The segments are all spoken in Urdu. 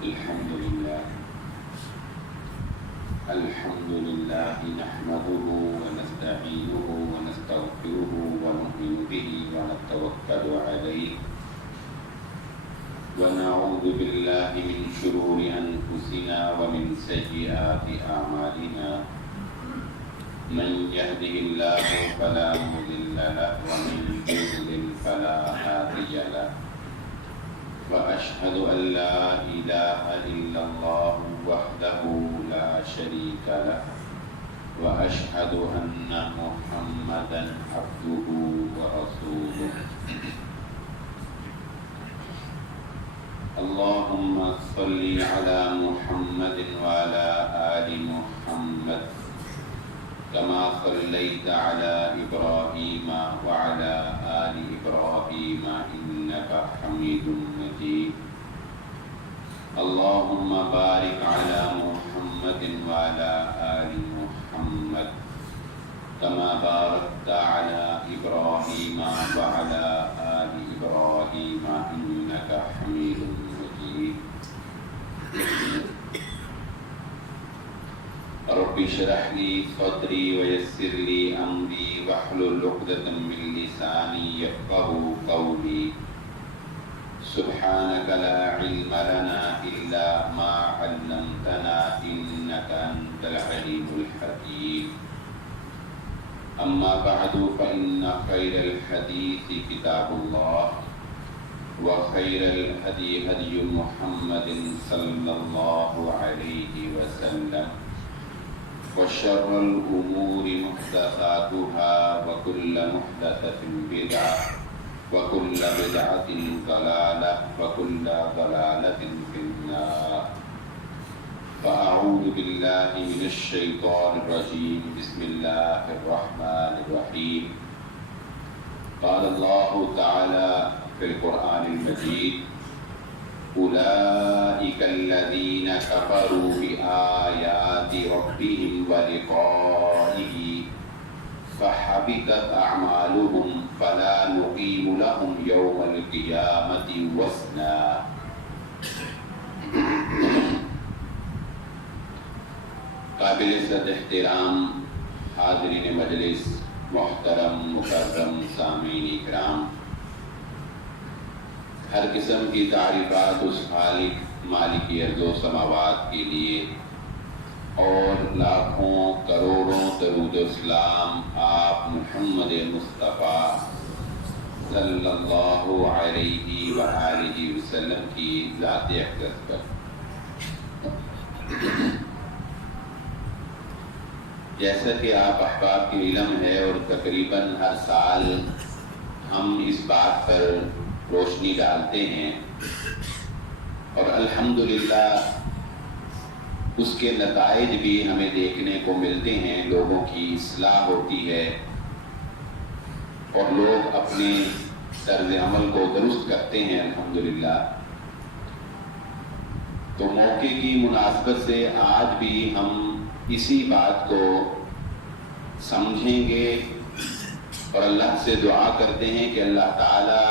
الحمد لله نحمده ونستعينه ونستغفره ونؤمن به ونتوكل عليه ونعوذ بالله من شرور أنفسنا ومن سيئات أعمالنا من يهده الله فلا مضل له ومن يضلل فلا هادي له وأشهد أن لا إله إلا الله وحده لا شريك له وأشهد أن محمدا عبده ورسوله اللهم صل على محمد وعلى آل محمد كما صليت على إبراهيم وعلى آل إبراهيم إنك حميد مجيد اللهم بارك على محمد وعلى آل محمد كما باركت على إبراهيم وعلى آل إبراهيم إنك حميد مجيد رب اشرح لي صدري ويسر لي أمري واحلل عقدة من لساني يفقهوا قولي سبحانك لا علم لنا إلا ما علمتنا إنك أنت العليم الحكيم أما بعد فإن خير الحديث كتاب الله وخير الهدي هدي محمد صلى الله عليه وسلم وشر الأمور محدثاتها وكل محدثة بدعة وكل بدعة ضلالة وكل ضلالة في النار فأعوذ بالله من الشيطان الرجيم بسم الله الرحمن الرحيم قال الله تعالى في القرآن المجيد أولئك الذين كفروا بآيات ربهم ولقائه فحبطت أعمالهم فلا نقيم لهم يوم القيامة وزنا قابل عزت احترام حاضرین مجلس محترم مکرم سامعین اکرام، ہر قسم کی تعریفات اس خالق مالک ارض و سماوات کے لیے اور لاکھوں کروڑوں درود و سلام آپ محمد مصطفیٰ صلی اللہ علیہ وآلہ وسلم کی ذات اقدس پر۔ جیسا کہ آپ احباب کی علم ہے اور تقریباً ہر سال ہم اس بات پر روشنی ڈالتے ہیں اور الحمدللہ اس کے نتائج بھی ہمیں دیکھنے کو ملتے ہیں، لوگوں کی اصلاح ہوتی ہے اور لوگ اپنے طرز عمل کو درست کرتے ہیں الحمدللہ۔ تو موقع کی مناسبت سے آج بھی ہم اسی بات کو سمجھیں گے اور اللہ سے دعا کرتے ہیں کہ اللہ تعالیٰ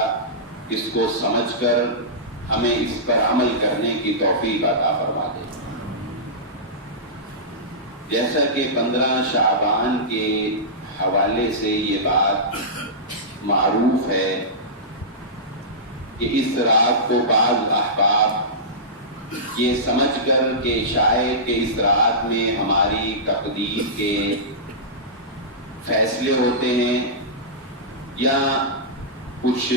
اس کو سمجھ کر ہمیں اس پر عمل کرنے کی توفیق عطا فرما دے۔ جیسا کہ 15 شعبان کے حوالے سے یہ بات معروف ہے کہ اس رات کو بعض احباب یہ سمجھ کر کہ شاید کہ اس رات میں ہماری تقدیر کے فیصلے ہوتے ہیں یا کچھ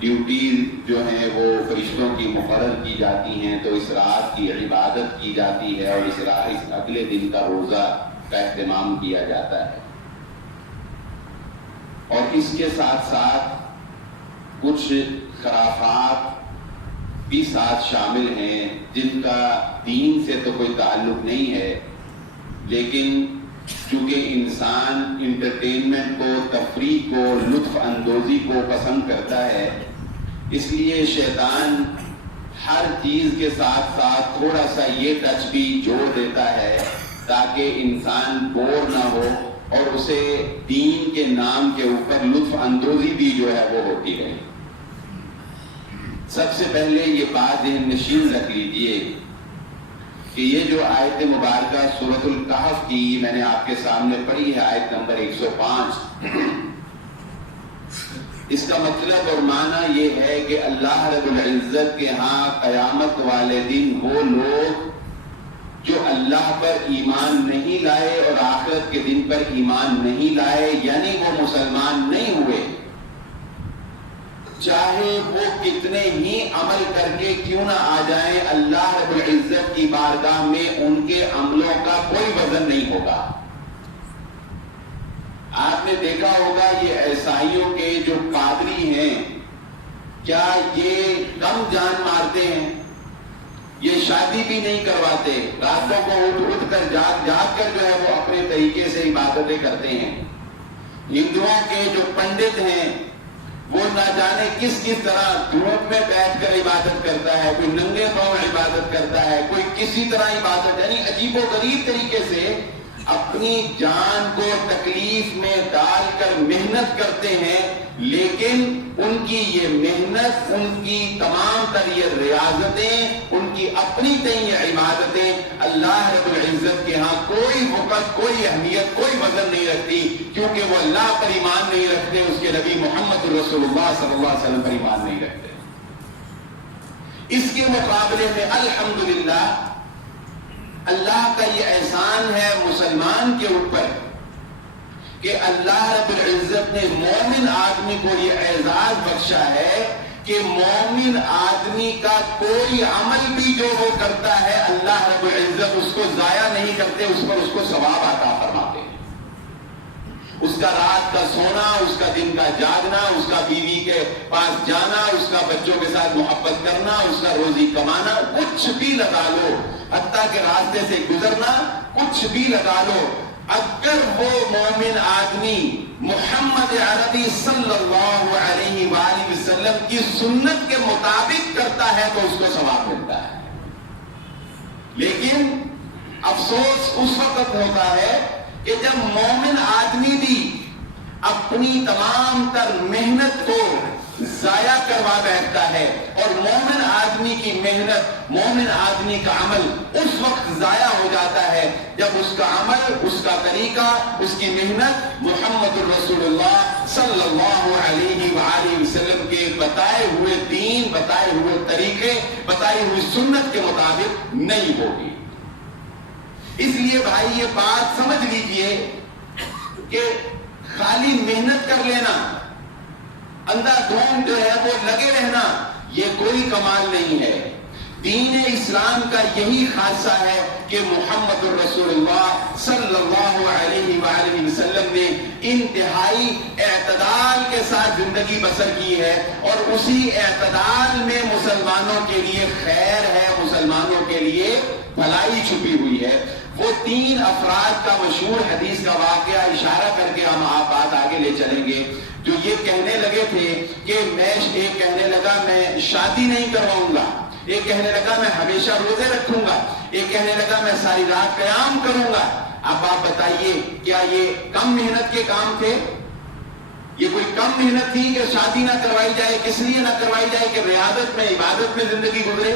ڈیوٹیز جو ہیں وہ فرشتوں کی مقرر کی جاتی ہیں، تو اس رات کی عبادت کی جاتی ہے اور اس اگلے دن کا روزہ کا اہتمام کیا جاتا ہے۔ اور اس کے ساتھ ساتھ کچھ خرافات بھی ساتھ شامل ہیں جن کا دین سے تو کوئی تعلق نہیں ہے، لیکن چونکہ انسان انٹرٹینمنٹ کو، تفریح کو، لطف اندوزی کو پسند کرتا ہے، اس لیے شیطان ہر چیز کے ساتھ ساتھ تھوڑا سا یہ ٹچ بھی جوڑ دیتا ہے تاکہ انسان بور نہ ہو اور اسے دین کے نام کے اوپر لطف اندوزی بھی جو ہے وہ ہوتی رہے۔ سب سے پہلے یہ بات ذہن نشین رکھ لیجئے کہ یہ جو آیت مبارکہ سورۃ الکہف کی میں نے آپ کے سامنے پڑھی ہے، آیت نمبر 105، اس کا مطلب اور معنی یہ ہے کہ اللہ رب العزت کے ہاں قیامت والے دن وہ لوگ جو اللہ پر ایمان نہیں لائے اور آخرت کے دن پر ایمان نہیں لائے، یعنی وہ مسلمان نہیں ہوئے، چاہے وہ کتنے ہی عمل کر کے کیوں نہ آ جائیں، اللہ رب العزت کی بارگاہ میں ان کے عملوں کا کوئی وزن نہیں ہوگا۔ آپ نے دیکھا ہوگا یہ عیسائیوں کے جو پادری ہیں، کیا یہ کم جان مارتے ہیں؟ یہ شادی بھی نہیں کرواتے، راتوں کو اٹھ کر جاگ کر جو ہے وہ اپنے طریقے سے عبادتیں کرتے ہیں۔ ہندوؤں کے جو پنڈت ہیں وہ نہ جانے کس طرح دھوپ میں بیٹھ کر عبادت کرتا ہے، کوئی ننگے پاؤں عبادت کرتا ہے، کوئی کسی طرح عبادت، یعنی عجیب و غریب طریقے سے اپنی جان کو تکلیف میں ڈال کر محنت کرتے ہیں، لیکن ان کی یہ محنت، ان کی تمام تر یہ ریاضتیں، ان کی اپنی یہ عبادتیں اللہ رب العزت کے ہاں کوئی وقت، کوئی اہمیت، کوئی وزن نہیں رکھتی، کیونکہ وہ اللہ پر ایمان نہیں رکھتے، اس کے نبی محمد رسول اللہ صلی اللہ علیہ وسلم پر ایمان نہیں رکھتے۔ اس کے مقابلے میں الحمدللہ اللہ کا یہ احسان ہے مسلمان کے اوپر کہ اللہ رب العزت نے مومن آدمی کو یہ اعزاز بخشا ہے کہ مومن آدمی کا کوئی عمل بھی جو وہ کرتا ہے اللہ رب العزت اس کو ضائع نہیں کرتے، اس پر اس کو ثواب عطا فرماتے ہیں۔ اس کا رات کا سونا، اس کا دن کا جاگنا، اس کا بیوی کے پاس جانا، اس کا بچوں کے ساتھ محبت کرنا، اس کا روزی کمانا، کچھ بھی لگا لو، حتیٰ کہ راستے سے گزرنا، کچھ بھی لگا لو، اگر وہ مومن آدمی محمد عربی صلی اللہ علیہ وآلہ وسلم کی سنت کے مطابق کرتا ہے تو اس کو ثواب ملتا ہے۔ لیکن افسوس اس وقت ہوتا ہے کہ جب مومن آدمی بھی اپنی تمام تر محنت کو ضائع کروا بیٹھتا ہے، اور مومن آدمی کی محنت، مومن آدمی کا عمل اس وقت ضائع ہو جاتا ہے جب اس کا عمل، اس کا طریقہ، اس کی محنت محمد الرسول اللہ صلی اللہ علیہ وآلہ وسلم کے بتائے ہوئے دین، بتائے ہوئے طریقے، بتائی ہوئی سنت کے مطابق نہیں ہوگی۔ اس لیے بھائی یہ بات سمجھ لیجئے کہ خالی محنت کر لینا، اندھا دھند جو ہے وہ لگے رہنا، یہ کوئی کمال نہیں ہے۔ دین اسلام کا یہی خاصہ ہے کہ محمد الرسول اللہ صلی اللہ علیہ وآلہ وسلم نے انتہائی اعتدال کے ساتھ زندگی بسر کی ہے، اور اسی اعتدال میں مسلمانوں کے لیے خیر ہے، مسلمانوں کے لیے بھلائی چھپی ہوئی ہے۔ وہ 3 افراد کا مشہور حدیث کا واقعہ اشارہ کر کے ہم آپ بات آگے لے چلیں گے، جو یہ کہنے لگے تھے کہ ایک کہنے لگا میں شادی نہیں کرواؤں گا، ایک کہنے لگا میں ہمیشہ روزے رکھوں گا، ایک کہنے لگا میں ساری رات قیام کروں گا۔ اب آپ بتائیے کیا یہ کم محنت کے کام تھے؟ یہ کوئی کم محنت تھی کہ شادی نہ کروائی جائے؟ کس لیے نہ کروائی جائے؟ کہ ریاضت میں، عبادت میں زندگی گزرے؟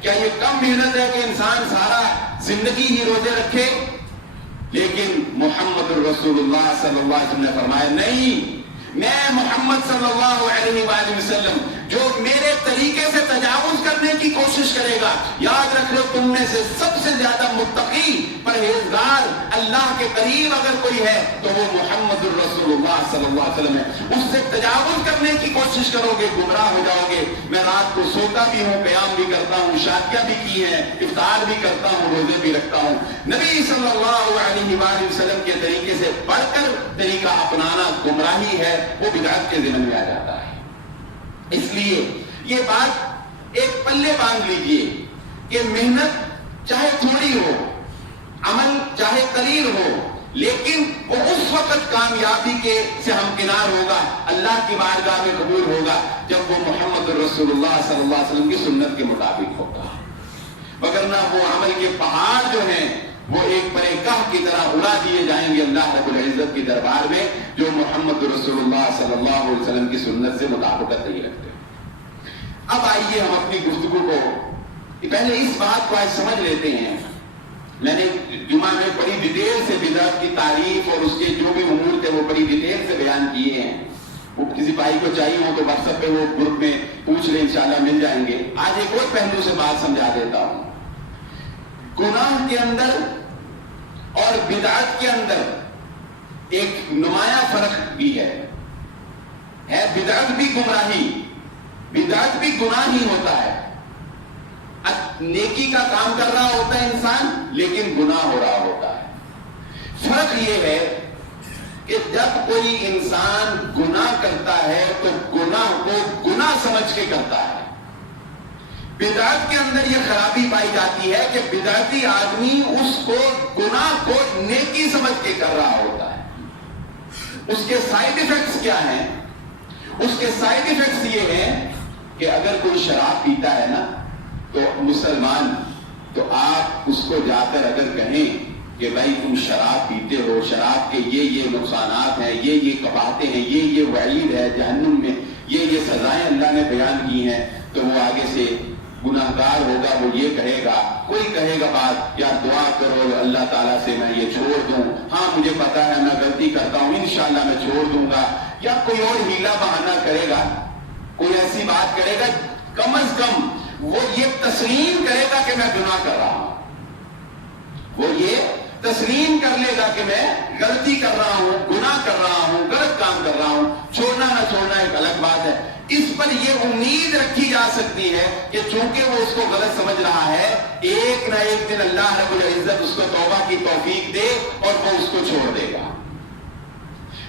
کیا یہ کم محنت ہے کہ انسان سارا زندگی ہی روزے رکھے؟ لیکن محمد الرسول اللہ صلی اللہ علیہ وسلم نے فرمایا نہیں، میں محمد صلی اللہ علیہ وآلہ وسلم جو میرے طریقے سے تجاوز کرنے کی کوشش کرے گا، یاد رکھ لو تم میں سے سب سے زیادہ متقی، پرہیزگار، اللہ کے قریب اگر کوئی ہے تو وہ محمد الرسول اللہ صلی اللہ علیہ وسلم ہے۔ اس سے تجاوز کرنے کی کوشش کرو گے گمراہ ہو جاؤ گے۔ میں رات کو سوتا بھی ہوں، قیام بھی کرتا ہوں، شادیاں بھی کی ہیں، افطار بھی کرتا ہوں، روزے بھی رکھتا ہوں۔ نبی صلی اللہ علیہ وآلہ وسلم کے طریقے سے بڑھ کر طریقہ اپنانا گمراہی ہے، وہ بدعت کے ذمن میں آ جاتا ہے۔ اس لیے یہ بات ایک پلے باندھ لیجئے کہ محنت چاہے تھوڑی ہو، عمل چاہے قلیل ہو، لیکن وہ اس وقت کامیابی کے سے ہمکنار ہوگا، اللہ کی بارگاہ میں قبول ہوگا جب وہ محمد رسول اللہ صلی اللہ علیہ وسلم کی سنت کے مطابق ہوگا، وگرنہ وہ عمل کے پہاڑ جو ہیں وہ ایک پر ایک کاہ کی طرح اڑا دیے جائیں گے اللہ رب العزت کی دربار میں، جو محمد رسول اللہ صلی اللہ علیہ وسلم کی سنت سے مطابقت نہیں رکھتے۔ اب آئیے ہم اپنی گفتگو کو پہلے اس بات کو آج سمجھ لیتے ہیں. میں نے جمعہ میں بڑی ڈیٹیل سے بدعت کی تعریف اور اس کے جو بھی امور تھے وہ بڑی ڈیٹیل سے بیان کیے ہیں. وہ کسی بھائی کو چاہیے ہو تو واٹس ایپ پہ وہ گروپ میں پوچھ لیں، انشاءاللہ مل جائیں گے. آج ایک اور پہلو سے بات سمجھا دیتا ہوں. گناہ کے اندر اور بدعت کے اندر ایک نمایاں فرق بھی ہے. بدعت بھی گمراہی، بدعت بھی گناہ ہی ہوتا ہے. نیکی کا کام کر رہا ہوتا ہے انسان لیکن گناہ ہو رہا ہوتا ہے. فرق یہ ہے کہ جب کوئی انسان گناہ کرتا ہے تو گناہ کو گناہ سمجھ کے کرتا ہے. بدعت کے اندر یہ خرابی پائی جاتی ہے کہ بدعتی آدمی اس کو گناہ کو نیکی سمجھ کے کر رہا ہوتا ہے. اس کے سائیڈ ایفیکٹس کیا ہیں؟ اس کے سائیڈ ایفیکٹس یہ ہیں کہ اگر کوئی شراب پیتا ہے نا تو مسلمان، تو آپ اس کو جا کر اگر کہیں کہ بھائی تم شراب پیتے ہو، شراب کے یہ نقصانات ہیں، یہ قباحتیں ہیں، یہ وعید ہے جہنم میں، یہ سزائیں اللہ نے بیان کی ہیں، تو وہ آگے سے گناہگار ہوگا. وہ یہ کہے گا، کوئی کہے گا بات یار دعا کرو اللہ تعالیٰ سے میں یہ چھوڑ دوں، ہاں مجھے پتا ہے میں غلطی کرتا ہوں انشاءاللہ میں چھوڑ دوں گا. یا کوئی اور ہیلا بہانہ کرے گا، کوئی ایسی بات کرے گا، کم از کم وہ یہ تسلیم کرے گا کہ میں گناہ کر رہا ہوں. وہ یہ تسلیم کر لے گا کہ میں غلطی کر رہا ہوں، گناہ کر رہا ہوں، غلط کام کر رہا ہوں. چھوڑنا نہ چھوڑنا ایک الگ بات ہے. اس پر یہ امید رکھی جا سکتی ہے کہ چونکہ وہ اس کو غلط سمجھ رہا ہے، ایک نہ ایک دن اللہ رب العزت اس کو توبہ کی توفیق دے اور وہ اس کو چھوڑ دے گا.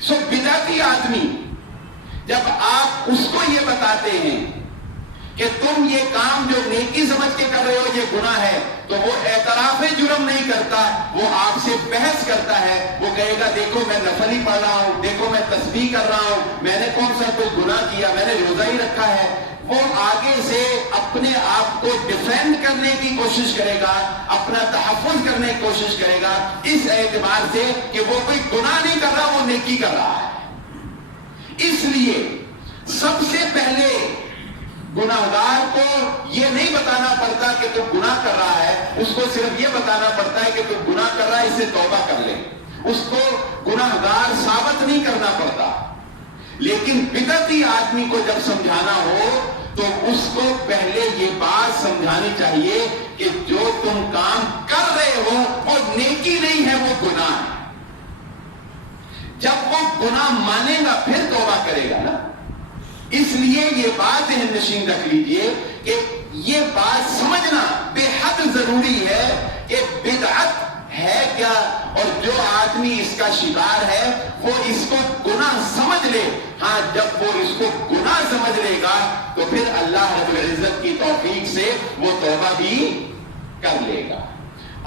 سو بدعتی آدمی جب آپ اس کو یہ بتاتے ہیں کہ تم یہ کام جو نیکی سمجھ کے کر رہے ہو یہ گناہ ہے، تو وہ اعتراف جرم نہیں کرتا، وہ آپ سے بحث کرتا ہے. وہ کہے گا دیکھو میں نفل ہی پڑھ رہا ہوں، دیکھو میں تسبیح کر رہا ہوں، میں نے کون سا کوئی گناہ کیا، میں نے روزہ ہی رکھا ہے. وہ آگے سے اپنے آپ کو ڈیفینڈ کرنے کی کوشش کرے گا، اپنا تحفظ کرنے کی کوشش کرے گا اس اعتبار سے کہ وہ کوئی گناہ نہیں کر رہا، وہ نیکی کر رہا ہے. اس لیے سب سے پہلے گناہگار کو یہ نہیں بتانا پڑتا کہ تو گناہ کر رہا ہے، اس کو صرف یہ بتانا پڑتا ہے کہ تو گناہ کر رہا ہے، اس سے توبہ کر لے. اس کو گناہگار ثابت نہیں کرنا پڑتا. لیکن بدعتی آدمی کو جب سمجھانا ہو تو اس کو پہلے یہ بات سمجھانی چاہیے کہ جو تم کام کر رہے ہو وہ نیکی نہیں ہے، وہ گناہ ہے. جب وہ گناہ مانے گا پھر توبہ کرے گا نا. اس لیے یہ بات ذہن نشین رکھ لیجئے کہ یہ بات سمجھنا بے حد ضروری ہے کہ بدعت ہے کیا، اور جو آدمی اس کا شکار ہے وہ اس کو گناہ سمجھ لے. ہاں جب وہ اس کو گناہ سمجھ لے گا تو پھر اللہ رب العزت کی توفیق سے وہ توبہ بھی کر لے گا.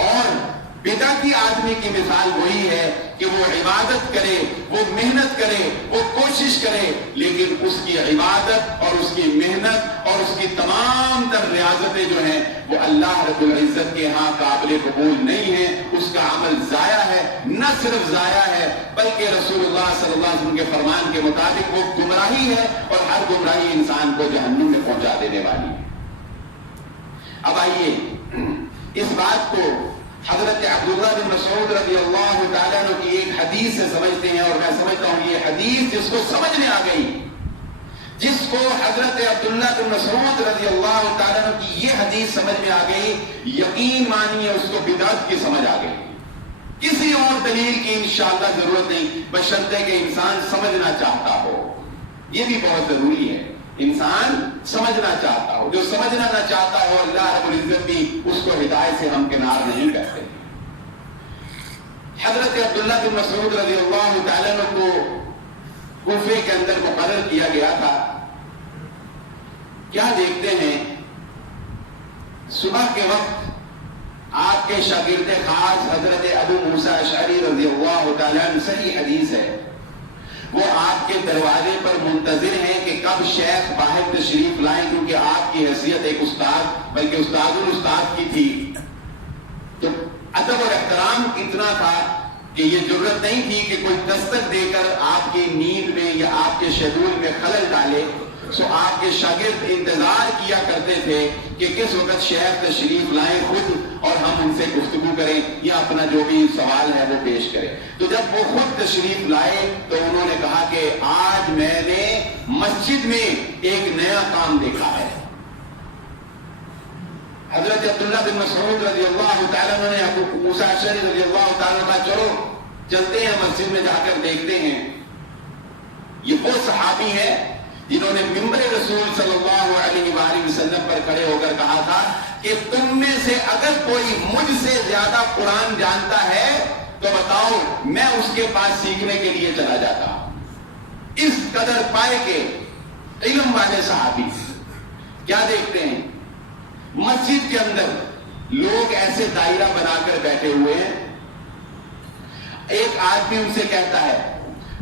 اور بدعتی آدمی کی مثال وہی ہے کہ وہ عبادت کرے، وہ محنت کرے، وہ کوشش کرے، لیکن اس کی عبادت اور اس کی محنت اور اس کی تمام تر ریاضتیں جو ہیں وہ اللہ رب العزت کے ہاں قابل قبول نہیں ہیں. اس کا عمل ضائع ہے. نہ صرف ضائع ہے بلکہ رسول اللہ صلی اللہ علیہ وسلم کے فرمان کے مطابق وہ گمراہی ہے، اور ہر گمراہی انسان کو جہنم میں پہنچا دینے والی ہے. اب آئیے اس بات کو حضرت عبداللہ بن مسعود رضی اللہ تعالیٰ عنہ کی ایک حدیث سے سمجھتے ہیں. اور میں سمجھتا ہوں یہ حدیث جس کو سمجھ میں آ گئی، جس کو حضرت عبداللہ بن مسعود رضی اللہ تعالیٰ عنہ کی یہ حدیث سمجھ میں آ گئی، یقین مانیے اس کو بدعت کی سمجھ آ گئی. کسی اور دلیل کی انشاءاللہ ضرورت نہیں، بشرطے کہ انسان سمجھنا چاہتا ہو. یہ بھی بہت ضروری ہے، انسان سمجھنا چاہتا ہو. جو سمجھنا نہ چاہتا ہو اللہ رب العزت بھی اس کو ہدایت سے ہمکنار نہیں کرتے. حضرت عبداللہ بن مسعود رضی اللہ تعالیٰ عنہ کو کوفے کے اندر مقرر کیا گیا تھا. کیا دیکھتے ہیں صبح کے وقت آپ کے شاگرد خاص حضرت ابو موسیٰ اشعری رضی اللہ تعالیٰ عنہ، صحیح حدیث ہے، وہ آپ کے دروازے پر منتظر ہیں کہ کب شیخ باہر تشریف لائیں، کیونکہ آپ کی حیثیت ایک استاد بلکہ استاد الاستاد کی تھی. تو ادب اور احترام اتنا تھا کہ یہ ضرورت نہیں تھی کہ کوئی دستک دے کر آپ کی نیند میں یا آپ کے شیڈول میں خلل ڈالے. سو آپ کے شاگرد انتظار کیے کیا کرتے تھے کہ کس وقت شیخ تشریف لائیں خود اور ہم ان سے گفتگو کریں یا اپنا جو بھی سوال ہے وہ پیش کریں. تو جب وہ خود تشریف لائے تو انہوں نے کہا کہ آج میں نے مسجد میں ایک نیا کام دیکھا ہے. حضرت عبداللہ بن مسعود رضی اللہ تعالیٰ عنہ نے ابو موسیٰ اشعری رضی اللہ تعالیٰ عنہ چلو چلتے ہیں مسجد میں جا کر دیکھتے ہیں. یہ وہ صحابی ہے جنہوں نے ممبر رسول صلی اللہ علیہ وآلہ وسلم پر کھڑے ہو کر کہا تھا کہ تم میں سے اگر کوئی مجھ سے زیادہ قرآن جانتا ہے تو بتاؤ میں اس کے پاس سیکھنے کے لیے چلا جاتا. اس قدر پائے کہ علم والے صحابی. کیا دیکھتے ہیں مسجد کے اندر لوگ ایسے دائرہ بنا کر بیٹھے ہوئے ہیں. ایک آدمی ان سے کہتا ہے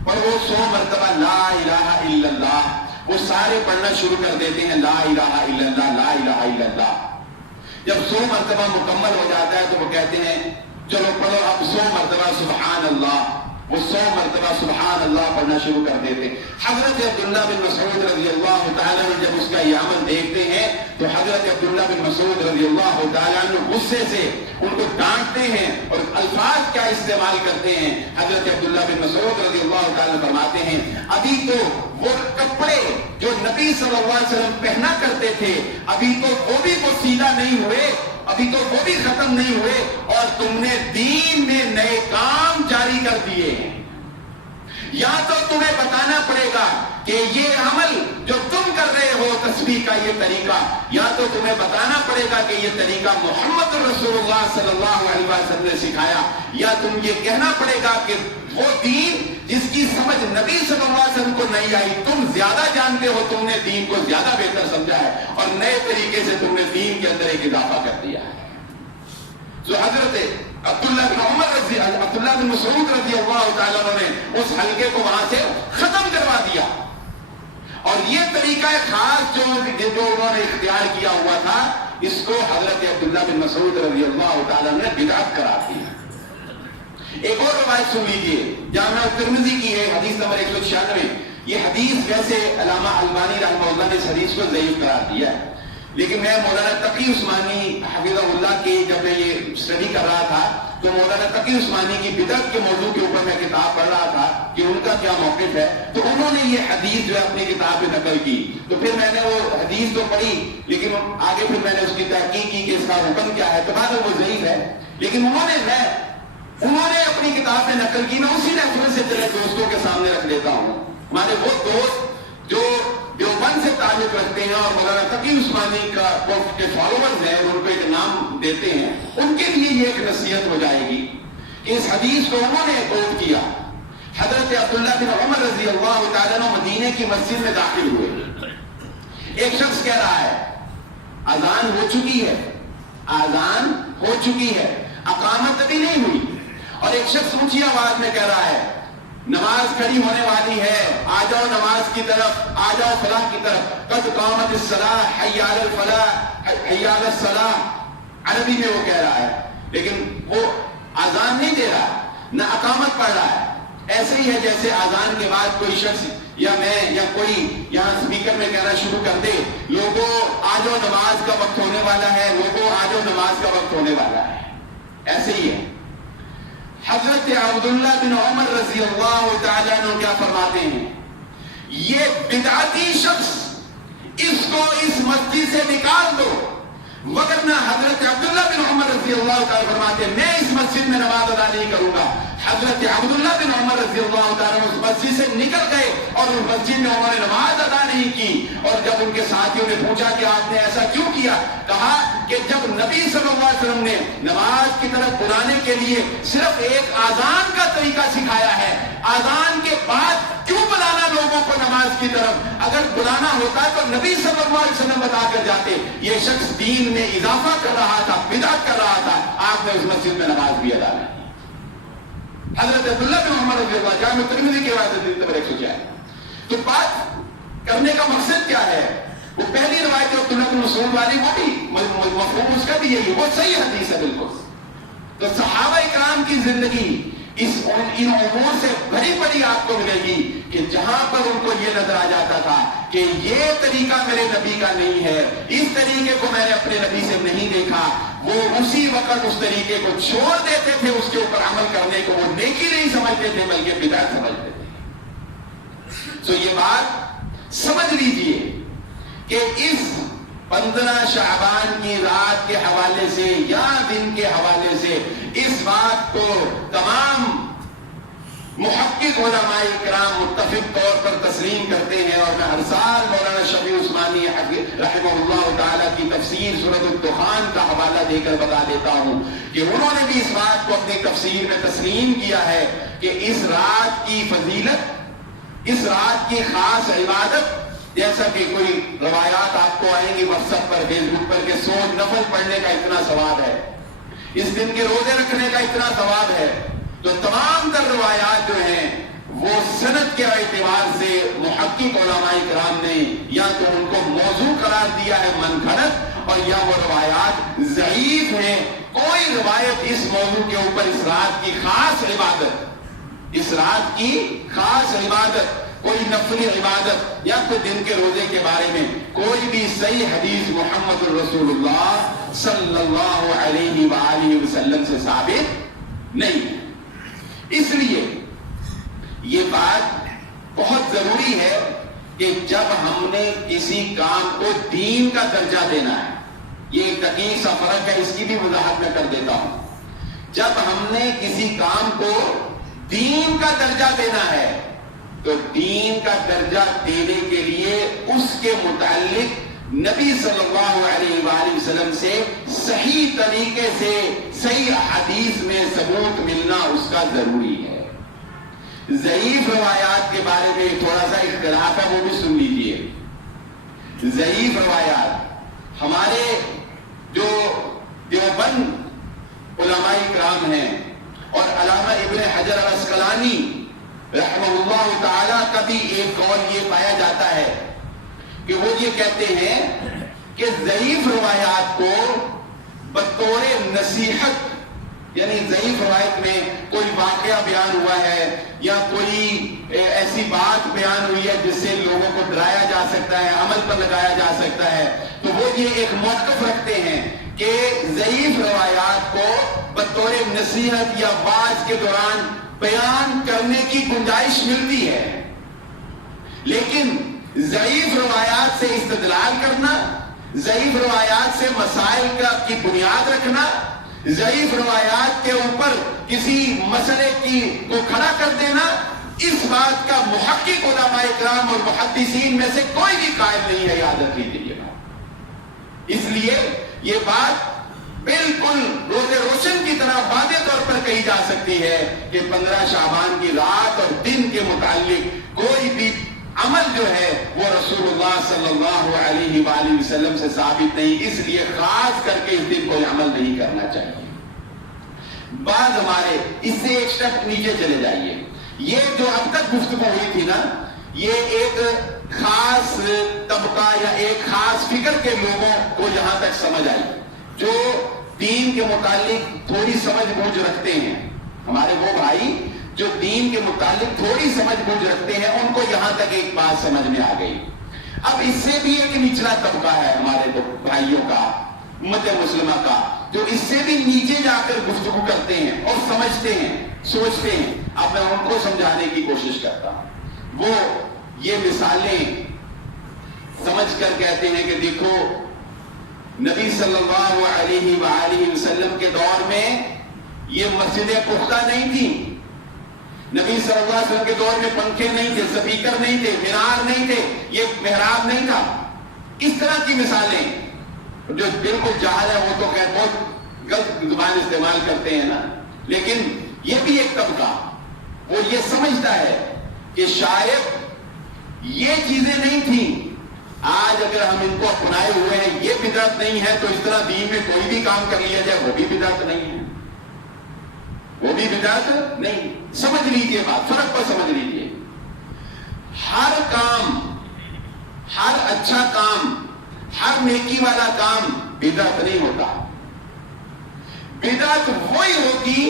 اور وہ 100 مرتبہ لا الہ الا اللہ، وہ سارے پڑھنا شروع کر دیتے ہیں لا الہ الا اللہ لا الہ الا اللہ. جب 100 مرتبہ مکمل ہو جاتا ہے تو وہ کہتے ہیں چلو پڑھو اب 100 مرتبہ سبحان اللہ. وہ 100 مرتبہ سبحان اللہ پڑھنا شروع کر دیتے. حضرت عبداللہ بن مسعود رضی اللہ تعالیٰ عنہ جب اس کا یہ عمل دیکھتے ہیں تو حضرت عبداللہ بن مسعود رضی اللہ تعالیٰ عنہ غصے سے ان کو ڈانٹتے ہیں اور الفاظ کیا استعمال کرتے ہیں. حضرت عبداللہ بن مسعود رضی اللہ تعالیٰ فرماتے ہیں ابھی تو وہ کپڑے جو نبی صلی اللہ علیہ وسلم پہنا کرتے تھے ابھی تو وہ بھی وہ سیدھا نہیں ہوئے، ابھی تو وہ بھی ختم نہیں ہوئے اور تم نے دین میں نئے کام جاری کر دیے ہیں. یا تو تمہیں بتانا پڑے گا کہ یہ عمل جو تم کر رہے ہو تسبیح کا یہ طریقہ، یا تو تمہیں بتانا پڑے گا کہ یہ طریقہ محمد رسول اللہ صلی اللہ علیہ وسلم نے سکھایا، یا تم یہ کہنا پڑے گا کہ وہ دین جس کی سمجھ نبی صلی اللہ علیہ وسلم کو نہیں آئی تم زیادہ جانتے ہو، تم نے دین کو زیادہ بہتر سمجھا ہے اور نئے طریقے سے تم نے دین کے اندر ایک اضافہ کر دیا ہے. تو حضرت عبداللہ بن مسعود رضی اللہ تعالیٰ عنہ نے اس حلقے کو وہاں سے ختم کروا دیا. اور یہ طریقہ خاص جو انہوں نے اختیار کیا ہوا تھا اس کو حضرت عبداللہ بن مسعود رضی اللہ تعالیٰ نے بدعت قرار دیا. ایک اور روایت سن لیجیے جامع ترمذی کی ہے حدیث نمبر 196. یہ حدیث ویسے علامہ البانی رحمہ اللہ نے اس حدیث کو ضعیف قرار دیا ہے، لیکن میں مولانا تقی عثمانی حفظہ اللہ کی جب میں یہ اسٹڈی کر رہا تھا تو مولانا تقی عثمانی کی بدعت کے موضوع کے اوپر میں کتاب پڑھ رہا تھا کہ ان کا کیا موقف ہے، تو انہوں نے یہ حدیث جو ہے اپنی کتاب میں نقل کی. تو پھر میں نے وہ حدیث تو پڑھی لیکن آگے پھر میں نے اس کی تحقیق کی کہ اس کا حکم کیا ہے، تو بعد میں وہ ضعیف ہے. لیکن انہوں نے اپنی کتاب میں نقل کی. میں اسی ریفرنس سے تیرے دوستوں کے سامنے رکھ دیتا ہوں. ہمارے وہ دوست جو دیوبند سے تعلق رکھتے ہیں اور مولانا تقی عثمانی کے فالوورز ہیں اور ان کو ایک نام دیتے ہیں، ان کے لیے یہ ایک نصیحت ہو جائے گی کہ اس حدیث کو انہوں نے کوٹ کیا. حضرت عبداللہ بن عمر رضی اللہ تعالیٰ عنہ مدینے کی مسجد میں داخل ہوئے. ایک شخص کہہ رہا ہے اذان ہو چکی ہے، اذان ہو چکی ہے، اقامت ابھی نہیں ہوئی. اور ایک شخص اونچی آواز میں کہہ رہا ہے نماز کھڑی ہونے والی ہے، آ جاؤ نماز کی طرف، آ جاؤ فلاح کی طرف. قد قامت الصلاۃ حی علی الفلاح حی علی الصلاۃ عربی میں وہ کہہ رہا ہے، لیکن وہ اذان نہیں دے رہا نہ اقامت پڑھ رہا ہے. ایسے ہی ہے جیسے اذان کے بعد کوئی شخص یا میں یا کوئی یہاں اسپیکر میں کہنا شروع کر دے لوگوں آ جاؤ نماز کا وقت ہونے والا ہے، لوگوں آ جاؤ نماز کا وقت ہونے والا ہے. ایسے ہی ہے. حضرت عبداللہ بن عمر رضی اللہ تعالیٰ عنہ کیا فرماتے ہیں یہ بدعتی شخص اس کو اس مسجد سے نکال دو، وگرنہ حضرت عبداللہ بن عمر رضی اللہ تعالیٰ فرماتے ہیں میں اس مسجد میں نماز ادا نہیں کروں گا. حضرت عبداللہ بن عمر رضی اللہ تعالیٰ اس مسجد سے نکل گئے اور اس مسجد میں انہوں نے نماز ادا نہیں کی. اور جب ان کے ساتھیوں نے پوچھا کہ آپ نے ایسا کیوں کیا، کہا کہ جب نبی صلی اللہ علیہ وسلم نے نماز کی طرف بلانے کے لیے صرف ایک اذان کا طریقہ سکھایا ہے، اذان کے بعد کیوں بلانا لوگوں کو نماز کی طرف؟ اگر بلانا ہوتا تو نبی صلی اللہ علیہ وسلم بتا کر جاتے. یہ شخص دین میں اضافہ کر رہا تھا، بدعت کر رہا تھا، آپ نے اس مسجد میں نماز بھی ادا نہیں. حضرت عبداللہ بن عمر رضی اللہ جامع ترمذی کی روایت نمبر 106. تو بات کرنے کا مقصد کیا ہے؟ وہ پہلی روایت جو عبداللہ بن مسعود والی وہ بھی مفہوم اس کا بھی یہی، وہ صحیح حدیث ہے بالکل. تو صحابہ کرام کی زندگی ان امور سے بھری پڑی آپ کو ملے گی کہ جہاں پر ان کو یہ نظر آ جاتا تھا کہ یہ طریقہ میرے نبی کا نہیں ہے، اس طریقے کو میں نے اپنے نبی سے نہیں دیکھا، وہ اسی وقت اس طریقے کو چھوڑ دیتے تھے، اس کے اوپر عمل کرنے کو وہ نیکی نہیں سمجھتے تھے بلکہ بدعت سمجھتے تھے۔ تو یہ بات سمجھ لیجئے کہ اس 15 شعبان کی رات کے حوالے سے یا دن کے حوالے سے اس بات کو تمام محقق علماء کرام متفق طور پر تسلیم کرتے ہیں، اور میں ہر سال مولانا شفیع عثمانی رحمہ اللہ تعالیٰ کی تفسیر سورۃ الدخان کا حوالہ دے کر بتا دیتا ہوں کہ انہوں نے بھی اس بات کو اپنی تفسیر میں تسلیم کیا ہے کہ اس رات کی فضیلت، اس رات کی خاص عبادت، جیسا کہ کوئی روایات آپ کو آئیں گی واٹس ایپ پر، فیس بک پر، کہ 100 نفل پڑھنے کا اتنا ثواب ہے، اس دن کے روزے رکھنے کا اتنا ثواب ہے، تو تمام تر روایات جو ہیں وہ سند کے اعتبار سے محقق علماء کرام نے یا تو ان کو موضوع قرار دیا ہے من گھڑت، اور یا وہ روایات ضعیف ہیں۔ کوئی روایت اس موضوع کے اوپر اس رات کی خاص عبادت، اس رات کی خاص عبادت، کوئی نفلی عبادت یا کوئی دن کے روزے کے بارے میں کوئی بھی صحیح حدیث محمد الرسول اللہ صلی اللہ علیہ وآلہ وسلم سے ثابت نہیں ہے۔ اس لیے یہ بات بہت ضروری ہے کہ جب ہم نے کسی کام کو دین کا درجہ دینا ہے، یہ ایک دقیق سا فرق ہے، اس کی بھی وضاحت میں کر دیتا ہوں۔ جب ہم نے کسی کام کو دین کا درجہ دینا ہے تو دین کا درجہ دینے کے لیے اس کے متعلق نبی صلی اللہ علیہ وآلہ وسلم سے صحیح طریقے سے صحیح حدیث میں ثبوت ملنا اس کا ضروری ہے۔ ضعیف روایات کے بارے میں تھوڑا سا اختلاف ہے، وہ بھی سن لیجئے۔ ضعیف روایات ہمارے جو دیوبند علماء کرام ہیں اور علامہ ابن حجر العسقلانی رحمہ اللہ تعالیٰ کا بھی ایک قول یہ پایا جاتا ہے کہ وہ یہ کہتے ہیں کہ ضعیف روایات کو بطور نصیحت، یعنی ضعیف روایت میں کوئی واقعہ بیان ہوا ہے یا کوئی ایسی بات بیان ہوئی ہے جس سے لوگوں کو ڈرایا جا سکتا ہے، عمل پر لگایا جا سکتا ہے، تو وہ یہ ایک موقف رکھتے ہیں کہ ضعیف روایات کو بطور نصیحت یا واعظ کے دوران بیان کرنے کی گنجائش ملتی ہے، لیکن ضعیف روایات سے استدلال کرنا، ضعیف روایات سے مسائل کی بنیاد رکھنا، ضعیف روایات کے اوپر کسی مسئلے کو کھڑا کر دینا، اس بات کا محقق علماء کرام اور محدثین میں سے کوئی بھی قائل نہیں ہے، یاد رکھ لیجیے گا۔ اس لیے یہ بات بالکل روز روشن کی طرح واضح طور پر کہی جا سکتی ہے کہ 15 شعبان کی رات اور دن کے متعلق کوئی بھی عمل جو ہے وہ رسول اللہ صلی اللہ علیہ وآلہ وسلم سے ثابت نہیں، اس لیے خاص کر کے اس دن کوئی عمل نہیں کرنا چاہیے۔ بعض ہمارے اس سے ایک سٹیپ نیچے چلے جائیے، یہ جو اب تک گفتگو ہوئی تھی نا، یہ ایک خاص طبقہ یا ایک خاص فکر کے لوگوں کو جہاں تک سمجھ آئی جو دین کے متعلق تھوڑی سمجھ بوجھ رکھتے ہیں، ہمارے وہ بھائی جو دین کے متعلق تھوڑی سمجھ بوجھ رکھتے ہیں، ان کو یہاں تک ایک بات سمجھ میں آ گئی۔ اب اس سے بھی ایک نچلا طبقہ ہے ہمارے بھائیوں کا، امت مسلمہ کا، جو اس سے بھی نیچے جا کر گفتگو کرتے ہیں اور سمجھتے ہیں، سوچتے ہیں۔ اب میں ان کو سمجھانے کی کوشش کرتا ہوں، وہ یہ مثالیں سمجھ کر کہتے ہیں کہ دیکھو نبی صلی اللہ علیہ وآلہ وسلم کے دور میں یہ مسجدیں پختہ نہیں تھیں، نبی صلی اللہ علیہ وسلم کے دور میں پنکھے نہیں تھے، سپیکر نہیں تھے، مینار نہیں تھے، یہ محراب نہیں تھا۔ اس طرح کی مثالیں جو بالکل جاہل ہے وہ تو خیر بہت غلط زبان استعمال کرتے ہیں نا، لیکن یہ بھی ایک طبقہ وہ یہ سمجھتا ہے کہ شاید یہ چیزیں نہیں تھیں، آج اگر ہم ان کو اپنائے ہوئے ہیں یہ بدعت نہیں ہے تو اس طرح دین میں کوئی بھی کام کر لیا جائے وہ بھی بدعت نہیں ہے، وہ بھی بدعت نہیں۔ سمجھ لیجئے بات، فرق پر سمجھ لیجئے۔ ہر کام، ہر اچھا کام، ہر نیکی والا کام بدعت نہیں ہوتا۔ بدعت وہی ہوگی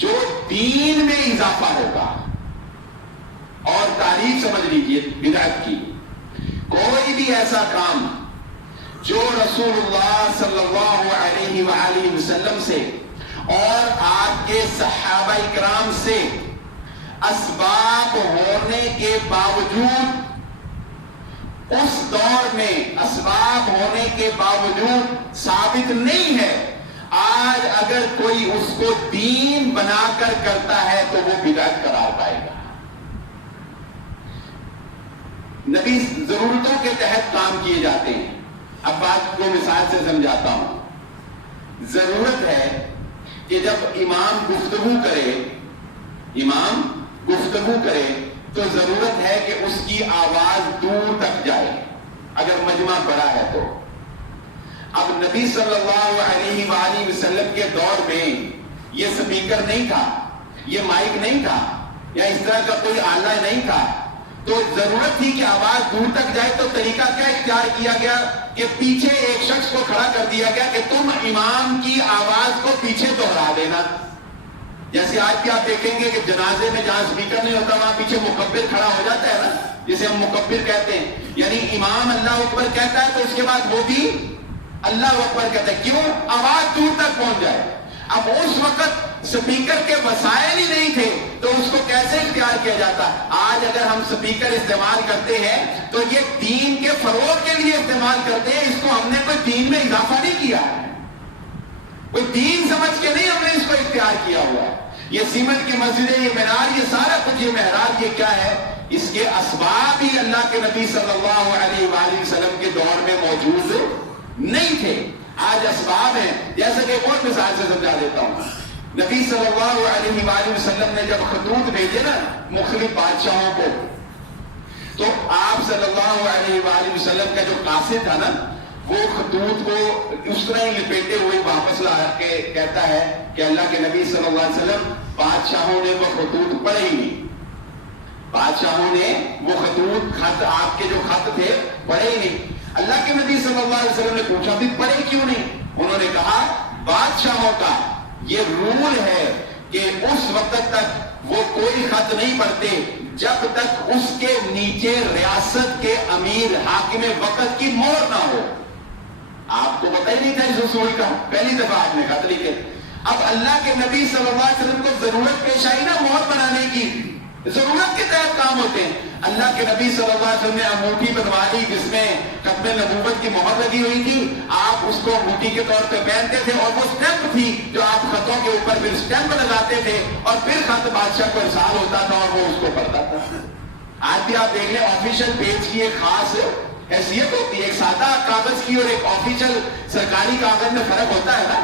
جو دین میں اضافہ ہوگا. اور تعریف سمجھ لیجئے بدعت کی، کوئی بھی ایسا کام جو رسول اللہ صلی اللہ علیہ وآلہ وسلم سے اور آپ کے صحابہ اکرام سے اسباب ہونے کے باوجود، اس دور میں اسباب ہونے کے باوجود ثابت نہیں ہے، آج اگر کوئی اس کو دین بنا کر کرتا ہے تو وہ بدعت قرار پائے گا. نبی ضرورتوں کے تحت کام کیے جاتے ہیں. اب بات کو مثال سے سمجھاتا ہوں. ضرورت ہے کہ جب امام گفتگو کرے تو ضرورت ہے کہ اس کی آواز دور تک جائے اگر مجمع بڑا ہے تو. اب نبی صلی اللہ علیہ وآلہ وسلم کے دور میں یہ سپیکر نہیں تھا، یہ مائک نہیں تھا، یا اس طرح کا کوئی آلہ نہیں تھا، تو ضرورت تھی کہ آواز دور تک جائے. تو طریقہ کیا اختیار کیا گیا کہ پیچھے ایک شخص کو کھڑا کر دیا گیا کہ تم امام کی آواز کو پیچھے دوہرا دینا. جیسے آج بھی آپ دیکھیں گے کہ جنازے میں جہاں اسپیکر نہیں ہوتا وہاں پیچھے مکبر کھڑا ہو جاتا ہے نا، جسے ہم مکبر کہتے ہیں. یعنی امام اللہ اکبر کہتا ہے تو اس کے بعد وہ بھی اللہ اکبر کہتا ہے. کیوں؟ آواز دور تک پہنچ جائے. اب اس وقت سپیکر کے وسائل ہی نہیں تھے تو اس کو کیسے اختیار کیا جاتا؟ آج اگر ہم سپیکر استعمال کرتے ہیں تو یہ دین کے فروغ کے لیے استعمال کرتے ہیں. اس کو ہم نے کوئی دین میں اضافہ نہیں کیا ہے، کوئی دین سمجھ کے نہیں ہم نے اس کو اختیار کیا ہوا ہے. یہ سیمنٹ کی مسجد، یہ مینار، یہ سارا کچھ، یہ محراب، یہ کیا ہے؟ اس کے اسباب ہی اللہ کے نبی صلی اللہ علیہ وآلہ وسلم کے دور میں موجود نہیں تھے. آج اسباب ہیں. جیسا کہ ایک اور مثال سے سمجھا دیتا ہوں. نبی صلی اللہ علیہ وآلہ وسلم نے جب خطوط بھیجے نا مختلف بادشاہوں کو، تو آپ صلی اللہ علیہ وآلہ وسلم کا جو قاصد تھا نا، وہ خطوط کو اس طرح ہی لپیٹے ہوئے واپس لا کے کہتا ہے کہ اللہ کے نبی صلی اللہ علیہ وسلم، بادشاہوں نے وہ خطوط پڑھے ہی نہیں. بادشاہوں نے وہ خط آپ کے جو خط تھے پڑھے ہی نہیں. اللہ کے نبی صلی اللہ علیہ وسلم نے پوچھا بھی پڑھے کیوں نہیں؟ انہوں نے کہا بادشاہوں کا یہ رول ہے کہ اس وقت تک وہ کوئی خط نہیں پڑھتے جب تک اس کے نیچے ریاست کے امیر حاکم وقت کی مہر نہ ہو. آپ کو پتہ ہی نہیں تھا اس اصول کا، پہلی دفعہ آپ نے خط لکھے. اب اللہ کے نبی صلی اللہ علیہ وسلم کو ضرورت پیش آئی نا مہر بنانے کی، ضرورت کے تحت کام ہوتے ہیں. اللہ کے نبی صلی اللہ علیہ وسلم نے انگوٹھی بنوا لی جس میں ختم نبوت کی مہر لگی ہوئی تھی. آپ اس کو انگوٹھی کے طور پہ پہنتے تھے اور وہ سٹیمپ تھی جو آپ خطوں کے اوپر پھر سٹیمپ لگاتے تھے اور پھر خط بادشاہ کو ارسال ہوتا تھا اور وہ اس کو پڑھتا تھا. آج بھی آپ دیکھ لیں آفیشل پیج کی ایک خاص حیثیت ہوتی ہے. ایک سادہ کاغذ کی اور ایک آفیشل سرکاری کاغذ میں فرق ہوتا ہے نا.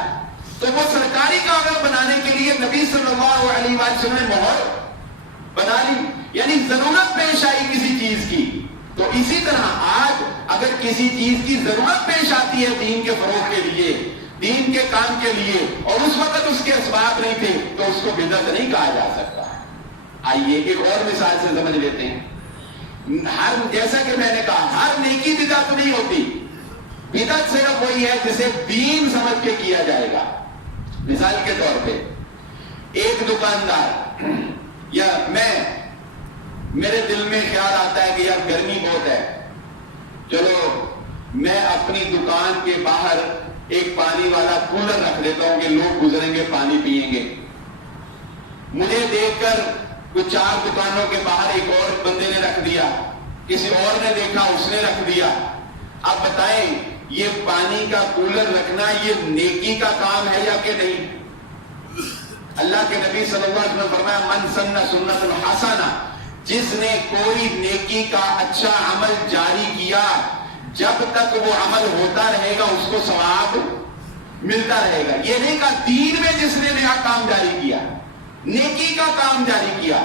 تو وہ سرکاری کاغذ بنانے کے لیے نبی صلی اللہ علیہ وسلم نے مہر بنا لی. یعنی ضرورت پیش آئی کسی چیز کی. تو اسی طرح آج اگر کسی چیز کی ضرورت پیش آتی ہے دین کے فروغ کے لیے، دین کے کام کے لیے، اور اس وقت اس کے اسباب نہیں تھے تو اس کو بدعت نہیں کہا جا سکتا. آئیے ایک اور مثال سے سمجھ لیتے ہیں. جیسا کہ میں نے کہا ہر نیکی بدعت نہیں ہوتی. بدعت صرف وہی ہے جسے دین سمجھ کے کیا جائے گا. مثال کے طور پہ ایک دکاندار یا میرے دل میں خیال آتا ہے کہ یار گرمی بہت ہے، چلو میں اپنی دکان کے باہر ایک پانی والا کولر رکھ دیتا ہوں کہ لوگ گزریں گے پانی پیئیں گے. مجھے دیکھ کر کچھ 4 دکانوں کے باہر ایک اور بندے نے رکھ دیا، کسی اور نے دیکھا اس نے رکھ دیا. اب بتائیں یہ پانی کا کولر رکھنا یہ نیکی کا کام ہے یا کہ نہیں؟ اللہ کے نبی صلی اللہ علیہ وسلم فرمایا من سن سنت حسنہ، جس نے کوئی نیکی کا اچھا عمل جاری کیا جب تک وہ عمل ہوتا رہے گا اس کو ثواب ملتا رہے گا. یہ نہیں کہا دین میں جس نے نیا کام جاری کیا، نیکی کا کام جاری کیا،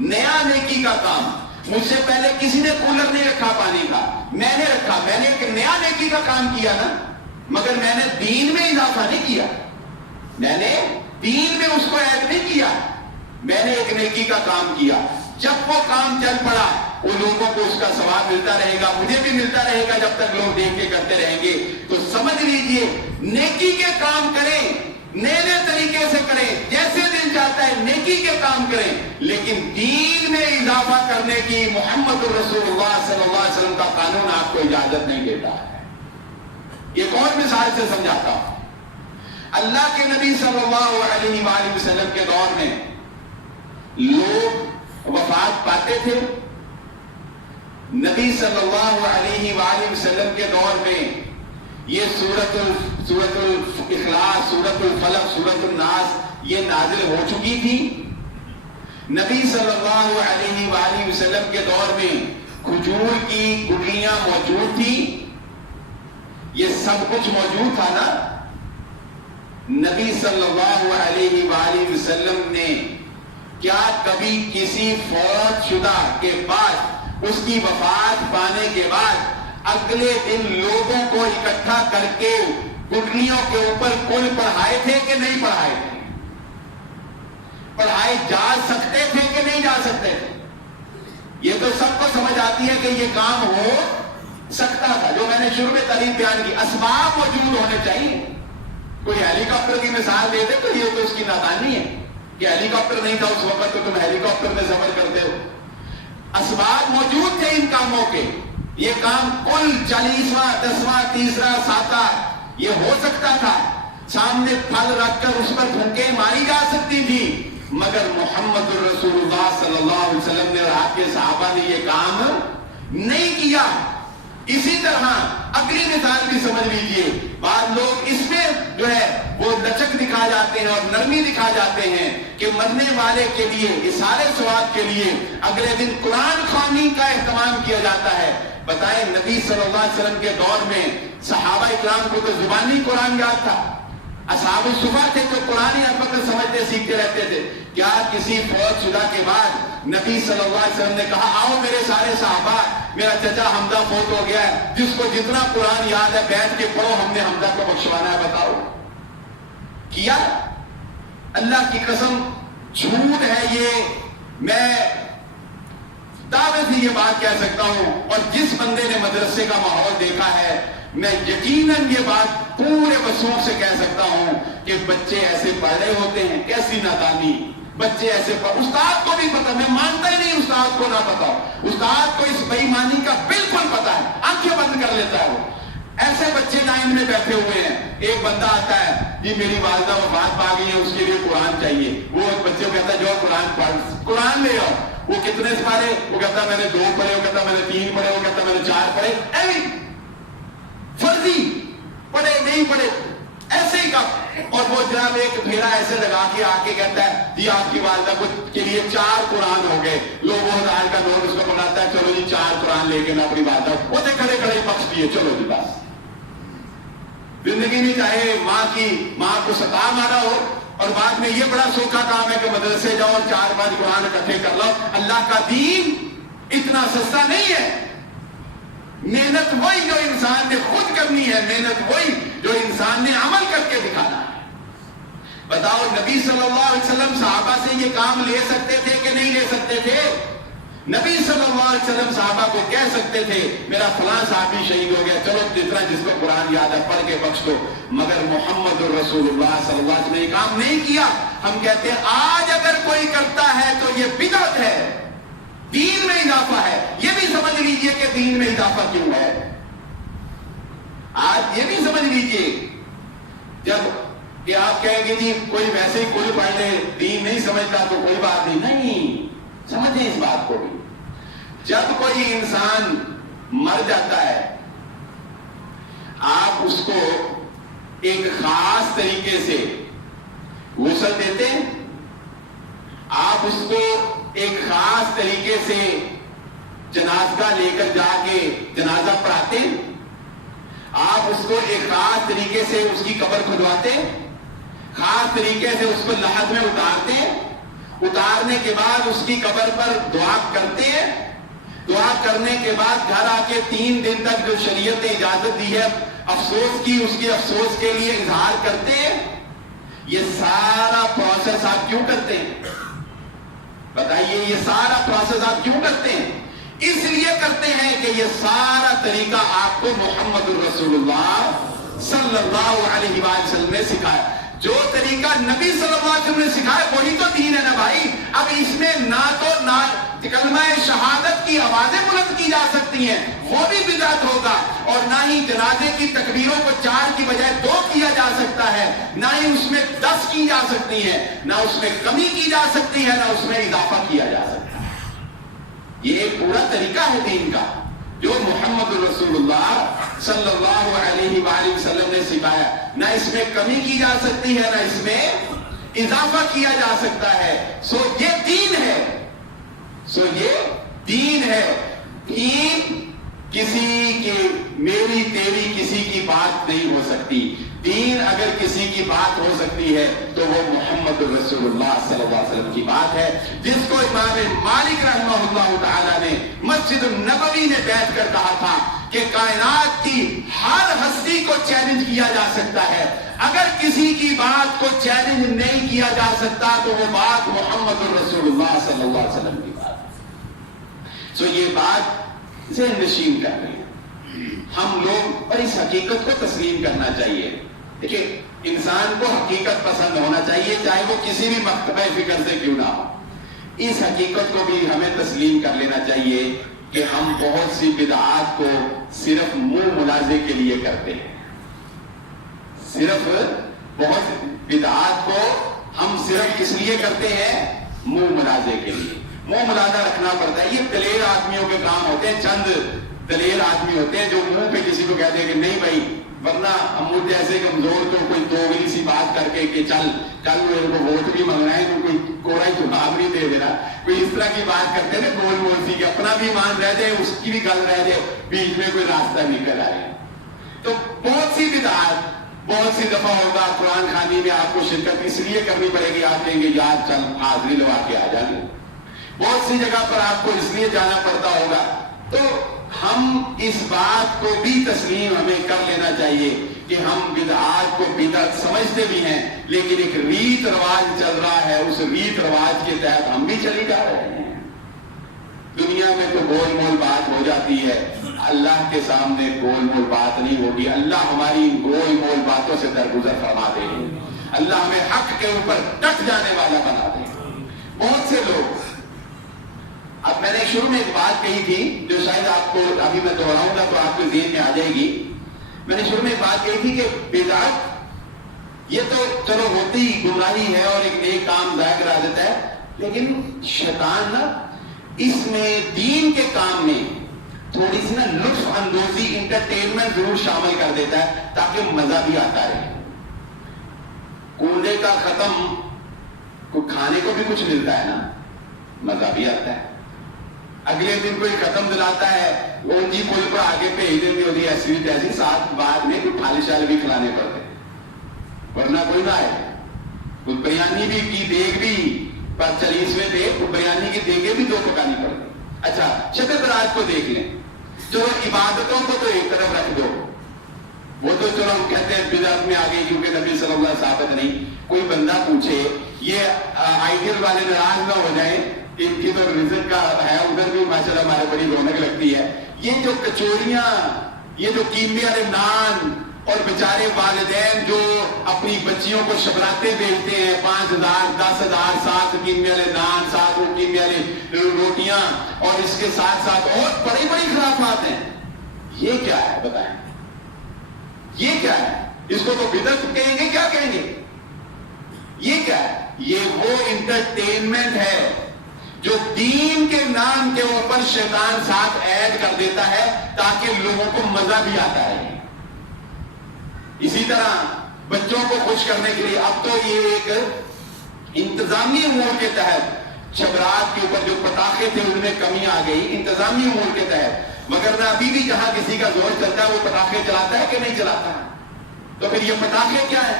نیا نیکی کا کام. مجھ سے پہلے کسی نے کولر نہیں رکھا پانی کا، میں نے رکھا، میں نے ایک نیا نیکی کا کام کیا نا، مگر میں نے دین میں اضافہ نہیں کیا، میں نے دین میں اس کو ایڈ نہیں کیا، میں نے ایک نیکی کا کام کیا. جب وہ کام چل پڑا وہ لوگوں کو اس کا ثواب ملتا رہے گا، مجھے بھی ملتا رہے گا جب تک لوگ دیکھ کے کرتے رہیں گے. تو سمجھ لیجئے نیکی کے کام کریں، نئے نئے طریقے سے کریں. جیسے دن دل چاہتا ہے نیکی کے کام کریں، لیکن دین میں اضافہ کرنے کی محمد الرسول اللہ صلی اللہ علیہ وسلم کا قانون آپ کو اجازت نہیں دیتا ہے۔ ایک اور مثال سے سمجھاتا ہوں۔ اللہ کے نبی صلی اللہ علیہ وآلہ وسلم کے دور میں لوگ وفات پاتے تھے۔ نبی صلی اللہ علیہ وآلہ وسلم کے دور میں یہ سورۃ الاخلاص، سورۃ الفلق، سورۃ الناس یہ نازل ہو چکی تھی۔ نبی صلی اللہ علیہ وآلہ وسلم کے دور میں کھجور کی گٹلیاں موجود تھی، یہ سب کچھ موجود تھا نا۔ نبی صلی اللہ علیہ وآلہ وسلم نے کیا کبھی کسی فوت شدہ کے بعد، اس کی وفات پانے کے بعد اگلے دن لوگوں کو اکٹھا کر کے گٹلیوں کے اوپر کل پڑھائے تھے کہ نہیں پڑھائے تھے؟ پڑھائے جا سکتے تھے کہ نہیں جا سکتے تھے؟ یہ تو سب کو سمجھ آتی ہے کہ یہ کام ہو سکتا تھا۔ جو میں نے شروع میں تعلیم بیان کی، اسباب موجود ہونے چاہیے۔ کوئی ہیلی کاپٹر کی مثال دے دے تو یہ تو اس کی نادانی ہے کہ ہیلی کاپٹر نہیں تھا اس وقت تو تم ہیلی کاپٹر میں سفر کرتے ہو۔ اسباب موجود تھے ان کاموں کے، یہ کام کل 40واں 10واں 3واں 7واں یہ ہو سکتا تھا، سامنے پھل رکھ کر اس پر پھونکیں ماری جا سکتی تھی، مگر محمد الرسول اللہ صلی اللہ علیہ وسلم نے اور آپ کے صحابہ نے یہ کام نہیں کیا۔ اسی طرح اگلی مثال بھی سمجھ لیجئے، بعض لوگ اس میں جو ہے وہ لچک دکھا جاتے ہیں اور نرمی دکھا جاتے ہیں کہ مرنے والے کے لیے، اظہار ثواب کے لیے اگلے دن قرآن خوانی کا اہتمام کیا جاتا ہے۔ بتائیں نبی صلی اللہ علیہ وسلم کے دور میں صحابہ اکرام کو تو زبانی قرآن یاد تھا، اصحاب الصفہ تھے تو قرآن ہی ہر وقت سمجھتے سیکھتے رہتے تھے۔ کیا کسی فوت شدہ کے بعد نبی صلی اللہ علیہ وسلم نے کہا آؤ میرے سارے صحابہ، میرا چچا حمزہ فوت ہو گیا ہے، جس کو جتنا قرآن یاد ہے بیٹھ کے پڑھو، ہم نے حمزہ کو بخشوانا ہے، بتاؤ؟ کیا؟ اللہ کی قسم جھوٹ ہے یہ، میں دعوے سے یہ بات کہہ سکتا ہوں، اور جس بندے نے مدرسے کا ماحول دیکھا ہے میں یقیناً یہ بات پورے وثوق سے کہہ سکتا ہوں کہ بچے ایسے پڑھ رہے ہوتے ہیں، کیسی نادانی، بچے ایسے استاد کو بھی پتا، میں مانتا ہی نہیں استاد کو نہ پتا، استاد کو اس بے ایمانی کا بالکل پتا ہے، آنکھیں بند کر لیتا ہے وہ۔ ایسے بچے لائن میں بیٹھے ہوئے ہیں، ایک بندہ آتا ہے جی میری والدہ وفات پا گئی ہے، اس کے لیے قرآن چاہیے، وہ ایک بچے کو کہتا ہے جو قرآن پڑھ، قرآن لے آؤ، وہ کتنے سے پڑھے؟ وہ کہتا میں نے 2 پڑھے، وہ کہتا میں نے 3 پڑھے، وہ کہتا میں نے 4 پڑھے، فرضی پڑھے نہیں پڑھے ایسے ہی کا، اور وہ جناب ایک پھیرا ایسے لگا کے آ کے کہتا ہے جی آپ کی والدہ کے لیے 4 قرآن ہو گئے، لوگ 1000 کا نوٹ اس کو پکڑاتا ہے، چلو جی 4 قرآن لے کے میں اپنی والدہ وہ تو کھڑے کھڑے بخش دیے، چلو جی بس۔ زندگی میں چاہے ماں کو ستا مارا ہو، اور بعد میں یہ بڑا سوکھا کام ہے کہ مدرسے جاؤ اور 4-5 قرآن اکٹھے کر لو۔ اللہ کا دین اتنا سستا نہیں ہے، محنت وہی جو انسان نے خود کرنی ہے، محنت وہی جو انسان نے عمل کر کے دکھانا ہے۔ بتاؤ نبی صلی اللہ علیہ وسلم صحابہ سے یہ کام لے سکتے تھے کہ نہیں لے سکتے تھے؟ نبی صلی اللہ علیہ وسلم صحابہ کو کہہ سکتے تھے میرا فلاں صحابی شہید ہو گیا، چلو جتنا جس کو قرآن یاد ہے پڑھ کے بخش دو، مگر محمد الرسول اللہ صلی اللہ علیہ وسلم نے یہ کام نہیں کیا۔ ہم کہتے ہیں آج اگر کوئی کرتا ہے تو یہ بدعت ہے، دین میں اضافہ ہے۔ یہ بھی سمجھ لیجئے کہ دین میں اضافہ کیوں ہے، آج یہ بھی سمجھ لیجئے۔ جب کہ آپ کہیں گے جی کوئی ویسے ہی کل پڑھ لے، دین نہیں سمجھتا تو کوئی بات نہیں، سمجھیں اس بات کو بھی۔ جب کوئی انسان مر جاتا ہے آپ اس کو ایک خاص طریقے سے غسل دیتے ہیں، آپ اس کو ایک خاص طریقے سے جنازہ لے کر جا کے جنازہ پڑھاتے ہیں، آپ اس کو ایک خاص طریقے سے اس کی قبر کھدواتے ہیں، خاص طریقے سے اس کو لحد میں اتارتے ہیں، اتارنے کے بعد اس کی قبر پر دعا کرتے ہیں، دعا کرنے کے بعد گھر آ کے 3 دن تک جو شریعت نے اجازت دی ہے افسوس کی، اس کے افسوس کے لیے اظہار کرتے ہیں۔ یہ سارا پروسیس آپ کیوں کرتے ہیں؟ بتائیے یہ سارا پروسیس آپ کیوں کرتے ہیں؟ اس لیے کرتے ہیں کہ یہ سارا طریقہ آپ کو محمد الرسول اللہ صلی اللہ علیہ وسلم نے سکھایا۔ جو طریقہ نبی صلی اللہ علیہ وسلم نے سکھایا وہی تو دین ہے نا بھائی. اب اس میں نہ کلمہ شہادت کی آوازیں بلند کی جا سکتی ہیں، وہ بھی بدعت ہوگا، اور نہ ہی جنازے کی تکبیروں کو 4 کی بجائے 2 کیا جا سکتا ہے، نہ ہی اس میں 10 کی جا سکتی ہے، نہ اس میں کمی کی جا سکتی ہے، نہ اس میں اضافہ کیا جا سکتا ہے. یہ ایک پورا طریقہ ہے دین کا جو محمد رسول اللہ صلی اللہ علیہ وآلہ وسلم نے سکھایا. نہ اس میں کمی کی جا سکتی ہے، نہ اس میں اضافہ کیا جا سکتا ہے. سو یہ دین ہے، یہ دین ہے. دین کسی کی، میری تیری کسی کی بات نہیں ہو سکتی. دین اگر کسی کی بات ہو سکتی ہے تو وہ محمد رسول اللہ صلی اللہ علیہ وسلم کی بات ہے، جس کو امام مالک رحمہ اللہ تعالی نے مسجد النبوی میں بیٹھ کر کہا تھا کہ کائنات کی ہر ہستی کو چیلنج کیا جا سکتا ہے، اگر کسی کی بات کو چیلنج نہیں کیا جا سکتا تو وہ بات محمد رسول اللہ صلی اللہ علیہ وسلم کی بات. سو یہ بات ذہن نشین کر رہے ہیں ہم لوگ، اور اس حقیقت کو تسلیم کرنا چاہیے. دیکھیں، انسان کو حقیقت پسند ہونا چاہیے، چاہے وہ کسی بھی مکتبہ فکر سے کیوں نہ ہو. اس حقیقت کو بھی ہمیں تسلیم کر لینا چاہیے کہ ہم بہت سی بدعات کو صرف منہ ملازے کے لیے کرتے ہیں. صرف بہت بدعات کو ہم صرف کس لیے کرتے ہیں؟ منہ ملازے کے لیے. منہ ملازہ رکھنا پڑتا ہے. یہ دلیر آدمیوں کے کام ہوتے ہیں، چند دلیر آدمی ہوتے ہیں جو منہ پہ کسی کو کہتے ہیں کہ نہیں بھائی، ورنہ ہم مجھ جیسے کمزور تو کوئی دوگلی سی بات کر کے کہ چل میرے کو ووٹ بھی منگنا ہے تو کوئی کوڑا جواب نہیں دے دینا. کوئی اس طرح کی بات کرتے ہیں نا، گول سی کہ اپنا بھی ایمان رہ جائے، اس کی بھی گل رہ جائے، بیچ میں کوئی راستہ نکل آئے. تو بہت سی بدعات بہت سی دفعہ ہوگا قرآن خوانی میں آپ کو شرکت اس لیے کرنی پڑے گی، آپ کہیں گے یار چل حاضری لوا کے آ جائیں گے. بہت سی جگہ پر آپ کو اس لیے جانا پڑتا ہوگا. تو ہم اس بات کو بھی تسلیم ہمیں کر لینا چاہیے کہ ہم بدعات کو بدعت سمجھتے بھی ہیں، لیکن ایک ریت رواج چل رہا ہے، اس ریت رواج کے تحت ہم بھی چلے جا رہے ہیں. دنیا میں تو گول مول بات ہو جاتی ہے، اللہ کے سامنے گول مول بات نہیں ہوگی. اللہ ہماری گول مول باتوں سے درگزر فرما دے، اللہ ہمیں حق کے اوپر ڈٹ جانے والا بنا دے. بہت سے لوگ، اب میں نے شروع میں ایک بات کہی تھی جو شاید آپ کو ابھی میں دہراؤں گا تو آپ کے ذہن میں آ جائے گی. میں نے شروع میں ایک بات کہی تھی کہ بدعت یہ تو چلو ہوتی گمراہی ہے اور ایک نیک کام ضائع کرا دیتا ہے، لیکن شیطان نا اس میں دین کے کام میں تھوڑی سی نا لطف اندوزی، انٹرٹینمنٹ ضرور شامل کر دیتا ہے تاکہ مزہ بھی آتا رہے. کنڈے کا ختم کھانے کو بھی کچھ ملتا ہے نا، مزہ بھی آتا ہے. اگلے دن کوئی ختم دلاتا ہے، وہ جی پل پر آگے بھیج دیں گے ہوتی ایسی تیسی، ساتھ بعد میں کوئی پھال شال بھی کھلانے پڑتے ہیں، ورنہ کوئی نہ آئے. کچھ بریانی بھی کی دیگ بھی 40ویں دیگ، بریانی کی دیگیں بھی 2 پکانی پڑتی. اچھا شب برات کو دیکھ لیں، چلو عبادتوں کو تو ایک طرف رکھ دو، وہ تو چلو ہم کہتے ہیں بدعت میں آگے کیونکہ نبی صلی اللہ علیہ وسلم ثابت نہیں. کوئی بندہ پوچھے، یہ آئیڈیل والے ناراض نہ ہو جائیں، ان کی تو رزق کا ہے، ادھر بھی ماشاءاللہ ہمارے بڑی رونق لگتی ہے. یہ جو کچوریاں، یہ جو قیمتی والے نان، اور بیچارے والدین جو اپنی بچیوں کو شبراتے بیچتے ہیں 5,000 10,000، 7 قیمتی والے نان، 7 قیمتی والے روٹیاں، اور اس کے ساتھ ساتھ اور بڑی بڑی خرافات ہیں. یہ کیا ہے بتائیں؟ یہ کیا ہے؟ اس کو تو بدعت کہیں گے، کیا کہیں گے؟ یہ کیا ہے؟ یہ وہ انٹرٹینمنٹ ہے جو دین کے نام کے اوپر شیطان ساتھ ایڈ کر دیتا ہے تاکہ لوگوں کو مزہ بھی آتا ہے. اسی طرح بچوں کو خوش کرنے کے لیے اب تو یہ ایک انتظامی امور کے تحت شبرات کے اوپر جو پٹاخے تھے ان میں کمی آ گئی انتظامی امور کے تحت. مگر نہ ابھی بھی جہاں کسی کا زور چلتا ہے وہ پٹاخے چلاتا ہے کہ نہیں چلاتا ہے؟ تو پھر یہ پٹاخے کیا ہے؟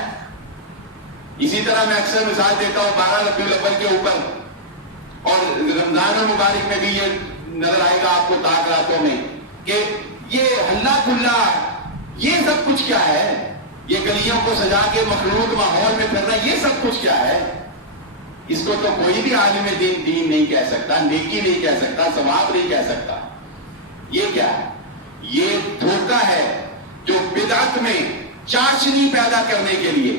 اسی طرح میں اکثر مثال دیتا ہوں 12 ربیع الاول کے اوپر، اور رمضان المبارک میں بھی یہ نظر آئے گا آپ کو تاکراتوں میں کہ یہ ہلا کلا، یہ سب کچھ کیا ہے؟ یہ گلیوں کو سجا کے مخلوط ماحول میں پھرنا، یہ سب کچھ کیا ہے؟ اس کو تو کوئی بھی عالم دین دین نہیں کہہ سکتا، نیکی نہیں کہہ سکتا، ثواب نہیں کہہ سکتا. یہ کیا ہے؟ یہ دھوکہ ہے جو بدعت میں چاشنی پیدا کرنے کے لیے،